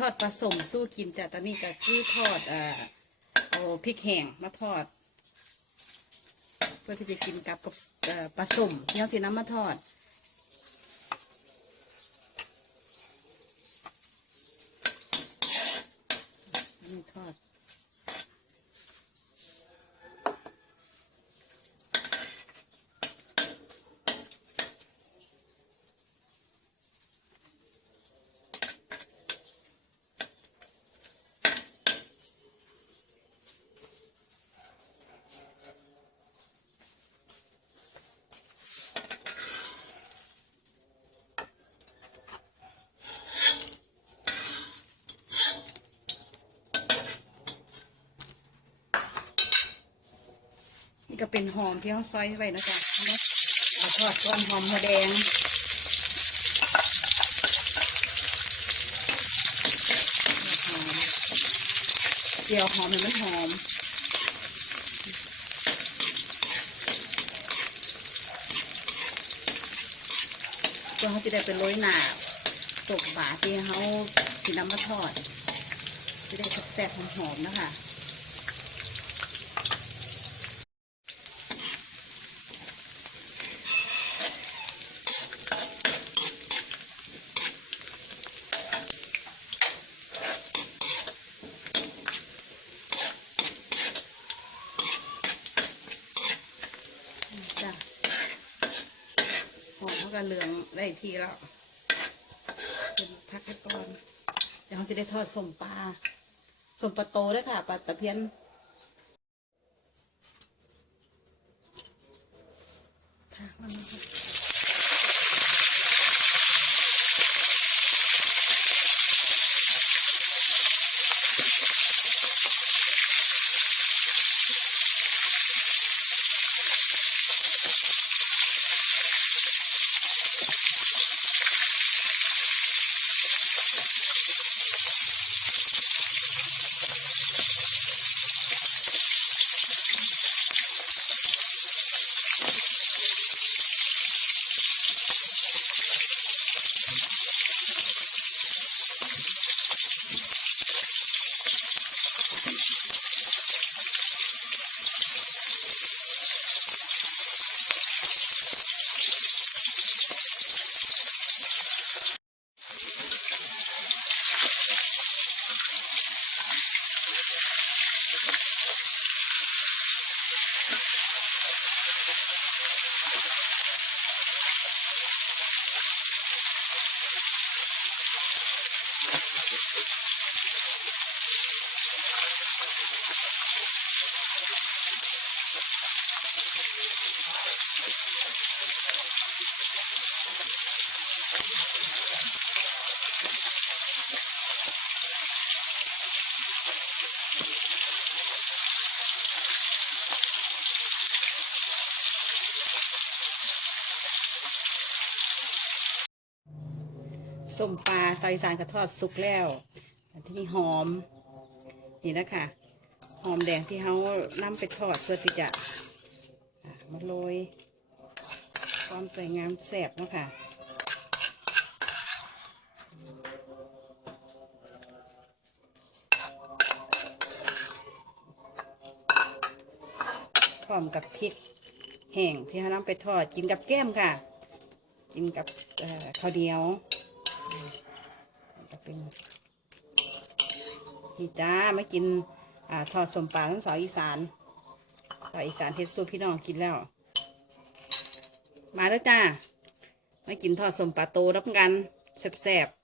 ทอดผสมสู้กินจ้ะตอนนี้ก็คือทอดเอ่อเอาพริกแห้งมาทอด เพื่อที่จะกินกับกับเอ่อปลาสมที่เอสีน้ำมาทอดนี่ทอด นี่ก็เป็นหอมที่เขาซอยไว้นะจ๊ะเอาทอดก้อนหอมหัวแดงเจียวหอมให้มันหอมตัวเขาจะได้เป็นโรยหนาตกฝาที่เขาสีน้ำมาทอดจะได้แซ่บหอมๆนะคะ จ้ะหอมเขาก็เหลืองได้ทีแล้วเป็นพักให้ก่อนเดี๋ยวเราจะได้ทอดสมปลาสมปลาโตด้วยค่ะปลาตะเพียนค่ะมัน ส้มปลาซอยสานกระทอดสุกแล้วอันที่หอม นี่นะคะหอมแดงที่เขานำไปทอดเพื่อที่จะมาโรยความสวยงามแซ่บเนาะค่ะพร้อมกับพริกแห้งที่เขานำไปทอดกินกับแก้มค่ะ กินกับข้าวเหนียว ก็เป็นนี่จ้ามากินอ่าทอดสมปลาทั้งสาวอีสานสาวอีสานเฮ็ดสูพี่น้องกินแล้ว มาแล้วจ้ามากินทอดสมปลาโตรับกันแซ่บๆ